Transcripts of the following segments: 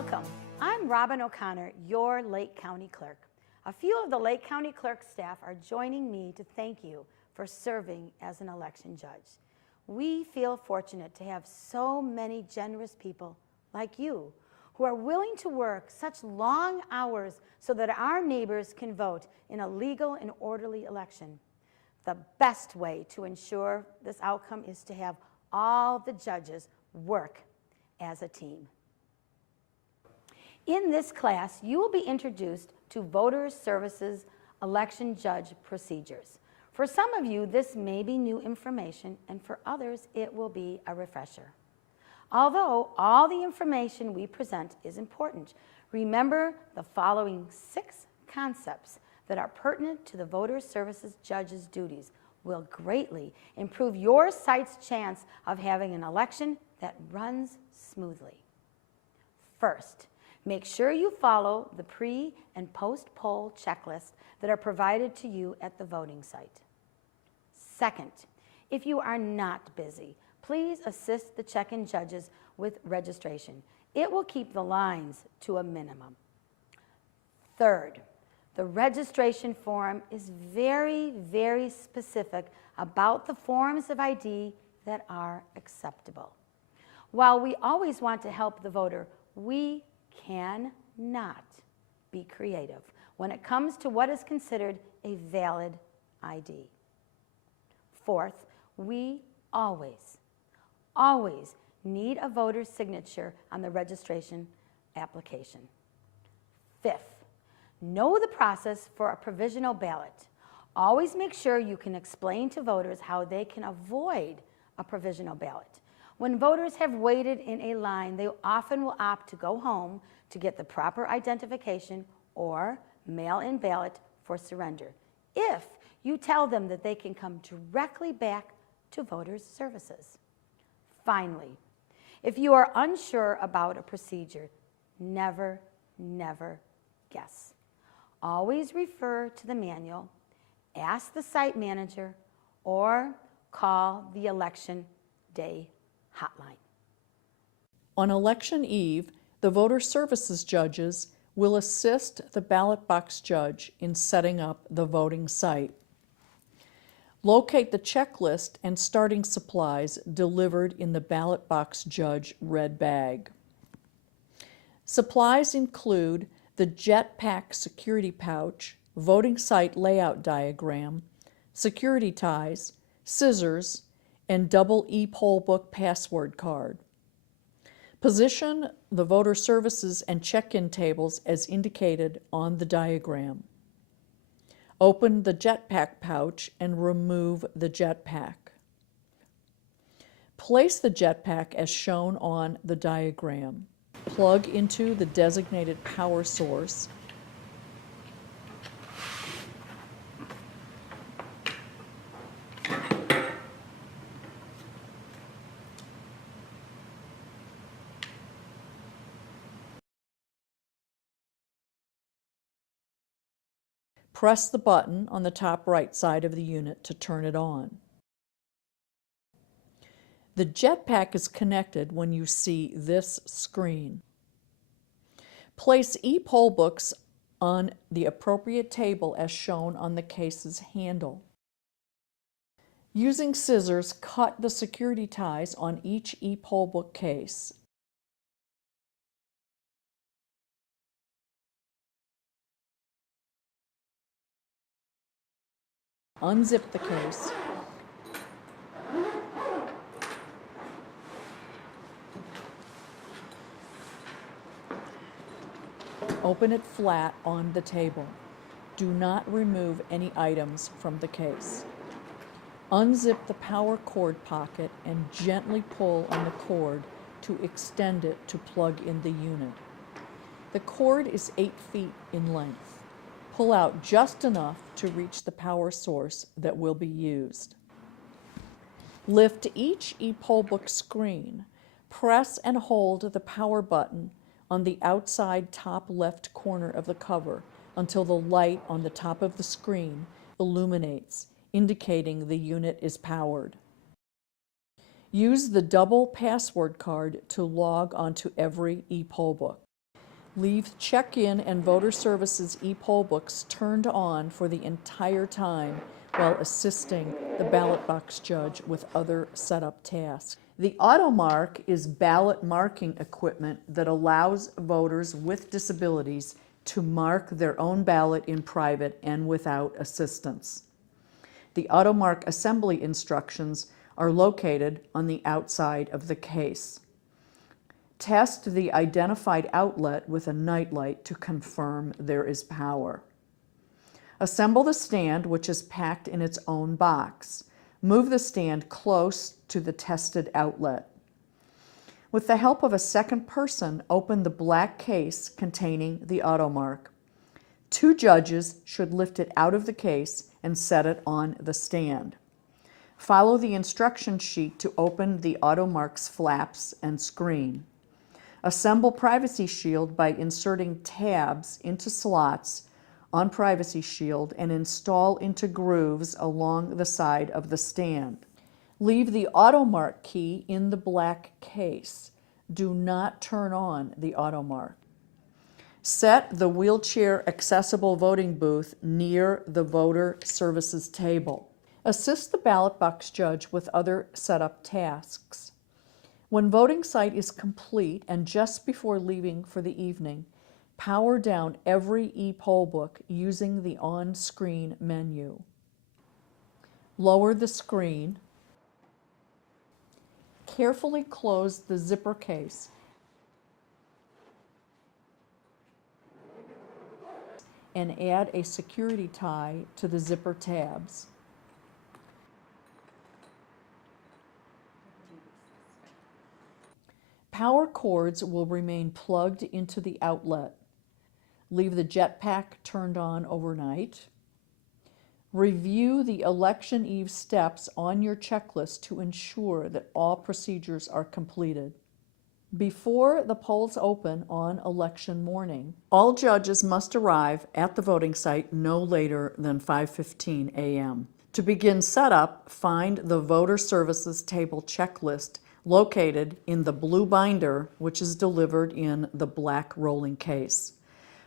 Welcome. I'm Robin O'Connor, your Lake County Clerk. A few of the Lake County Clerk staff are joining me to thank you for serving as an election judge. We feel fortunate to have so many generous people like you who are willing to work such long hours so that our neighbors can vote in a legal and orderly election. The best way to ensure this outcome is to have all the judges work as a team. In this class, you will be introduced to Voter Services election judge procedures. For some of you, this may be new information, and for others, it will be a refresher. Although all the information we present is important, remember the following 6 concepts that are pertinent to the Voter Services judge's duties will greatly improve your site's chance of having an election that runs smoothly. First, make sure you follow the pre- and post-poll checklist that are provided to you at the voting site. Second, if you are not busy, please assist the check-in judges with registration. It will keep the lines to a minimum. Third, the registration form is very, very specific about the forms of ID that are acceptable. While we always want to help the voter, we cannot be creative when it comes to what is considered a valid ID. Fourth, we always need a voter's signature on the registration application. Fifth, know the process for a provisional ballot. Always make sure you can explain to voters how they can avoid a provisional ballot. When voters have waited in a line, they often will opt to go home to get the proper identification or mail-in ballot for surrender, if you tell them that they can come directly back to Voters Services. Finally, if you are unsure about a procedure, never guess. Always refer to the manual, ask the site manager, or call the election day hotline. On election eve, the Voter Services judges will assist the ballot box judge in setting up the voting site. Locate the checklist and starting supplies delivered in the ballot box judge red bag. Supplies include the jetpack security pouch, voting site layout diagram, security ties, scissors, and double ePollbook password card. Position the Voter Services and check-in tables as indicated on the diagram. Open the jetpack pouch and remove the jetpack. Place the jetpack as shown on the diagram. Plug into the designated power source. Press the button on the top right side of the unit to turn it on. The jetpack is connected when you see this screen. Place ePollbooks on the appropriate table as shown on the case's handle. Using scissors, cut the security ties on each ePollbook case. Unzip the case. Open it flat on the table. Do not remove any items from the case. Unzip the power cord pocket and gently pull on the cord to extend it to plug in the unit. The cord is 8 feet in length. Pull out just enough to reach the power source that will be used. Lift each ePollbook screen. Press and hold the power button on the outside top left corner of the cover until the light on the top of the screen illuminates, indicating the unit is powered. Use the double password card to log onto every ePollbook. Leave check-in and voter services ePollbooks turned on for the entire time while assisting the ballot box judge with other setup tasks. The AutoMark is ballot marking equipment that allows voters with disabilities to mark their own ballot in private and without assistance. The AutoMark assembly instructions are located on the outside of the case. Test the identified outlet with a nightlight to confirm there is power. Assemble the stand, which is packed in its own box. Move the stand close to the tested outlet. With the help of a second person, open the black case containing the AutoMark. 2 judges should lift it out of the case and set it on the stand. Follow the instruction sheet to open the AutoMark's flaps and screen. Assemble Privacy Shield by inserting tabs into slots on Privacy Shield and install into grooves along the side of the stand. Leave the AutoMark key in the black case. Do not turn on the AutoMark. Set the wheelchair accessible voting booth near the voter services table. Assist the ballot box judge with other setup tasks. When voting site is complete and just before leaving for the evening, power down every ePollbook using the on-screen menu. Lower the screen. Carefully close the zipper case and add a security tie to the zipper tabs. Power cords will remain plugged into the outlet. Leave the jetpack turned on overnight. Review the election eve steps on your checklist to ensure that all procedures are completed. Before the polls open on election morning, all judges must arrive at the voting site no later than 5:15 a.m. To begin setup, find the Voter Services Table checklist located in the blue binder, which is delivered in the black rolling case.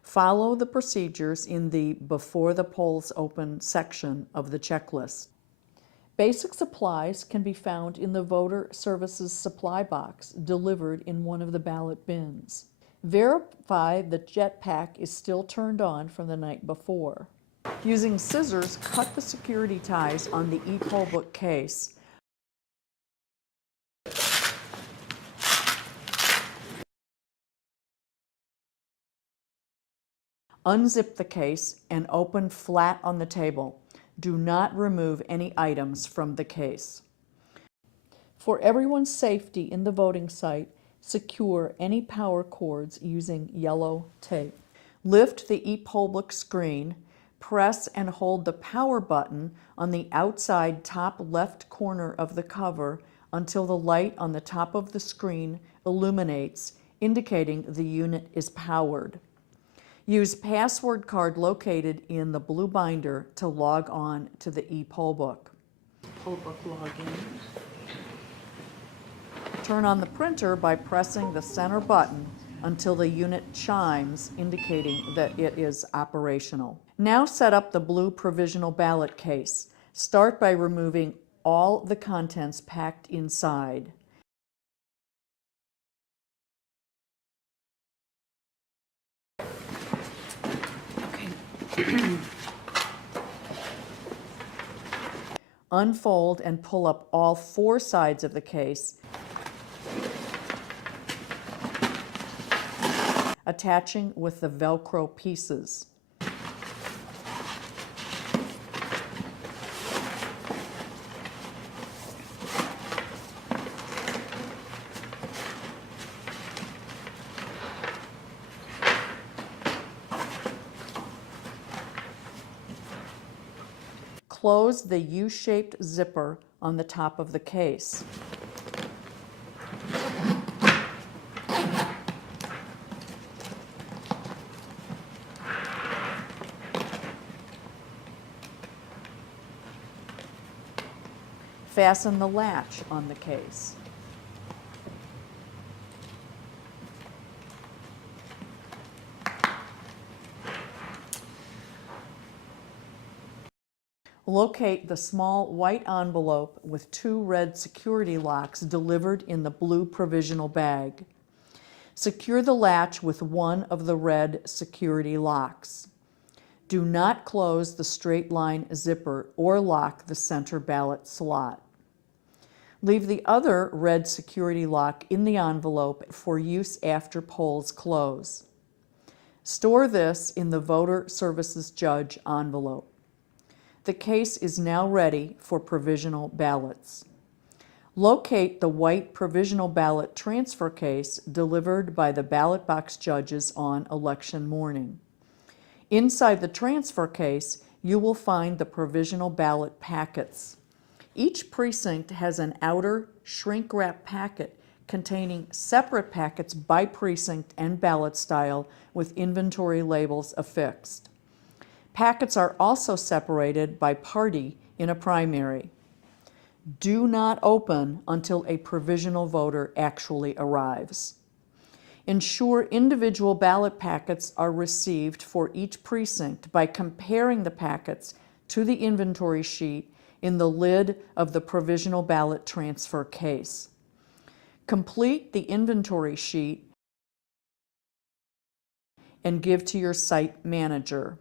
Follow the procedures in the Before the Polls Open section of the checklist. Basic supplies can be found in the Voter Services supply box delivered in one of the ballot bins. Verify the jetpack is still turned on from the night before. Using scissors, cut the security ties on the ePollbook case. Unzip the case and open flat on the table. Do not remove any items from the case. For everyone's safety in the voting site, secure any power cords using yellow tape. Lift the ePollbook screen, press and hold the power button on the outside top left corner of the cover until the light on the top of the screen illuminates, indicating the unit is powered. Use password card located in the blue binder to log on to the ePollbook. Pollbook login. Turn on the printer by pressing the center button until the unit chimes, indicating that it is operational. Now set up the blue provisional ballot case. Start by removing all the contents packed inside. Unfold and pull up all 4 sides of the case, attaching with the velcro pieces. Close the U-shaped zipper on the top of the case. Fasten the latch on the case. Locate the small white envelope with 2 red security locks delivered in the blue provisional bag. Secure the latch with one of the red security locks. Do not close the straight line zipper or lock the center ballot slot. Leave the other red security lock in the envelope for use after polls close. Store this in the Voter Services Judge envelope. The case is now ready for provisional ballots. Locate the white provisional ballot transfer case delivered by the ballot box judges on election morning. Inside the transfer case, you will find the provisional ballot packets. Each precinct has an outer shrink-wrap packet containing separate packets by precinct and ballot style with inventory labels affixed. Packets are also separated by party in a primary. Do not open until a provisional voter actually arrives. Ensure individual ballot packets are received for each precinct by comparing the packets to the inventory sheet in the lid of the provisional ballot transfer case. Complete the inventory sheet and give to your site manager.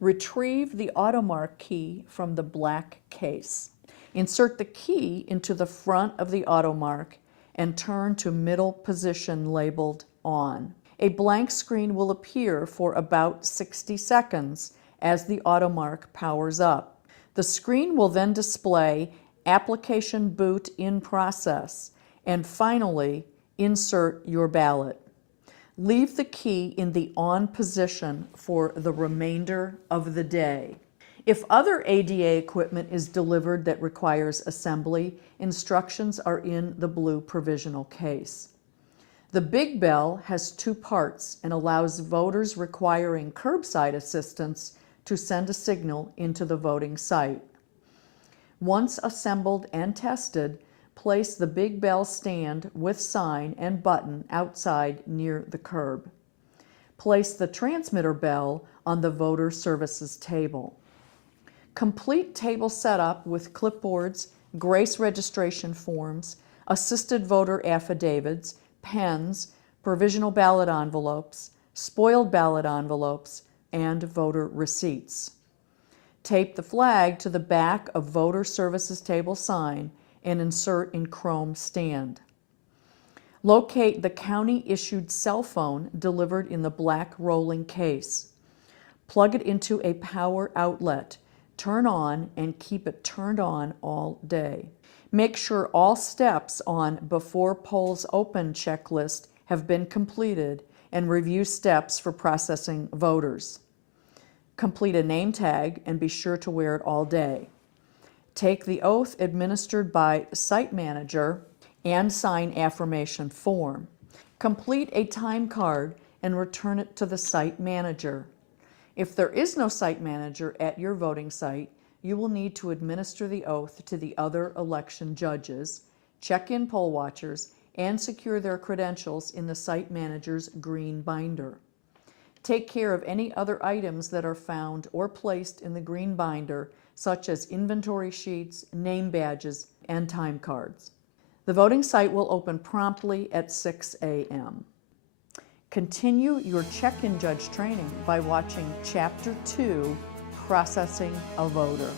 Retrieve the AutoMark key from the black case. Insert the key into the front of the AutoMark and turn to middle position labeled On. A blank screen will appear for about 60 seconds as the AutoMark powers up. The screen will then display Application Boot in Process and finally insert your ballot. Leave the key in the on position for the remainder of the day. If other ADA equipment is delivered that requires assembly, instructions are in the blue provisional case. The Big Bell has 2 parts and allows voters requiring curbside assistance to send a signal into the voting site. Once assembled and tested, place the Big Bell stand with sign and button outside near the curb. Place the transmitter bell on the voter services table. Complete table setup with clipboards, grace registration forms, assisted voter affidavits, pens, provisional ballot envelopes, spoiled ballot envelopes, and voter receipts. Tape the flag to the back of voter services table sign and insert in chrome stand. Locate the county-issued cell phone delivered in the black rolling case. Plug it into a power outlet, turn on, and keep it turned on all day. Make sure all steps on Before Polls Open checklist have been completed and review steps for processing voters. Complete a name tag and be sure to wear it all day. Take the oath administered by the site manager and sign affirmation form. Complete a time card and return it to the site manager. If there is no site manager at your voting site, you will need to administer the oath to the other election judges, check in poll watchers, and secure their credentials in the site manager's green binder. Take care of any other items that are found or placed in the green binder, such as inventory sheets, name badges, and time cards. The voting site will open promptly at 6 a.m. Continue your check-in judge training by watching Chapter 2, Processing a Voter.